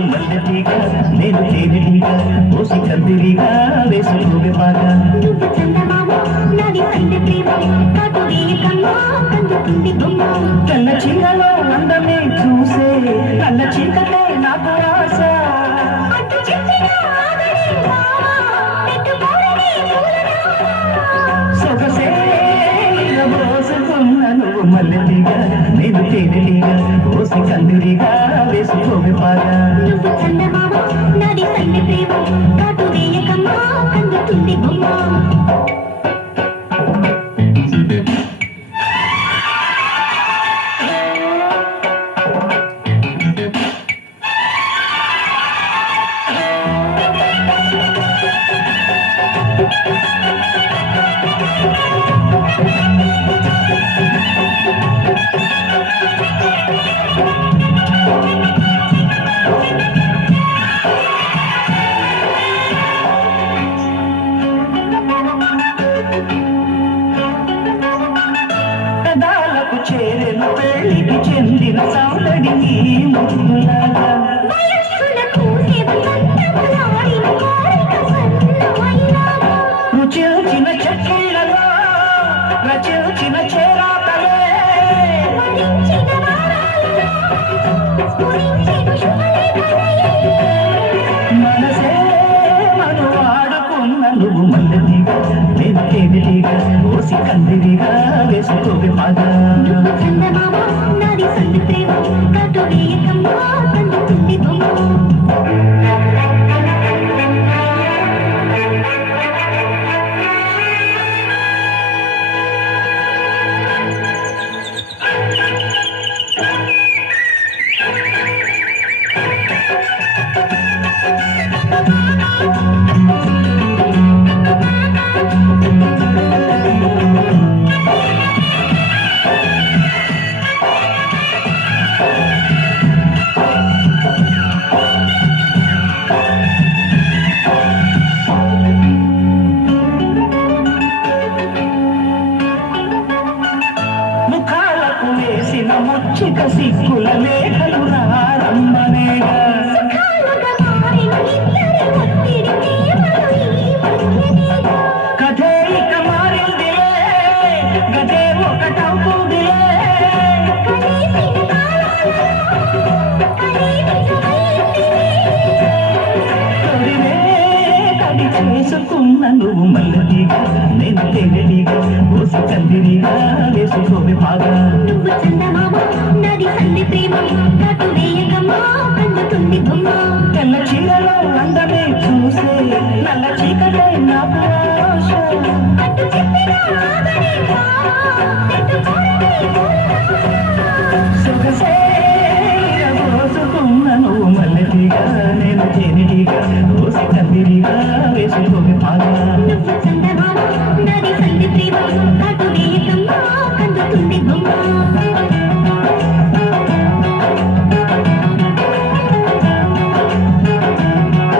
నువ్వు మల్లెటీగా నేను తేనెటీగా పోసి కందిరిగా వేసుకోవే బాగా నువ్వు చందమామ నాది సంధి ప్రేమ కాటు వేయకన్నా కందుతుంది బొమ్మ తెల్ల చీరలో అందమే చూసే నల్ల చీకటే నాకు ఆశ అటు చెప్పినా ఆగడే మావా పెట్టుకోరని పూలనామా సొగసే పోసుకున్న నువ్వు మల్లెటీగా నేను తేనెటీగా పోసి కందిరిగా వేసుకోవే బాగా నువ్వు చందమామ నాది సంధి ప్రేమ కాటు వేయకన్నా కందుతుంది బొమ్మ పెదాలకు చేరెను పెళ్లికి చెందిన సౌందడి నీ ముద్దులాగా వయస్సులకు సేవలంతములాడిన కోరిక సన్నమైనాగా రుచిల్చిన చెక్కిళ్ళలో రచిల్చిన చేరాతలే వరించిన వారాలలో స్ఫురించెను శుభలేఖలే మనసే మను వాడుకున్న నువ్వు మల్లెటీగా నేను తేనెటీగా పోసి కందిరిగా వేసుకోవే బాగా నువ్వు చందమామ నాది సంధి ప్రేమ కాటు వేయకమ్మా కందుతుంది బొమ్మ ముఖాలకు వేసిన ముచ్చిక సిగ్గుల లేఖలు రారమ్మనేగా సుఖాలుగా మారిన ఇద్దరి ఒత్తిడి ప్రేమలు ఈ మధ్యనేగా కథే ఇక మారిందిలే గదే ఒకటవుతుందిలే కనీసిన కాలాలలో కనీ నిజమైందిలే తొడినే కడి చేసుకున్న నువ్వు మల్లెటీగా నేను తేనెటీగా పోసి కందిరిగా వేసుకోవే బాగా నువ్వు చందమామ నాది సంధి ప్రేమ కాటు వేయకమ్మా కందుతుంది బొమ్మ తెల్ల చీరలో అందమే చూసే నల్ల చీకటే నాకు ఆశ అటు చెప్పినా ఆగడే మావా పెట్టుకోరని పూలనామా సొగసే పోసుకున్న నువ్వు మల్లెటీగా నేను తేనెటీగా పోసి కందిరిగా వేసుకోవే బాగా నువ్వు చందమామ నాది సంధి ప్రేమ కాటు వేయకమ్మా కందుతుంది బొమ్మ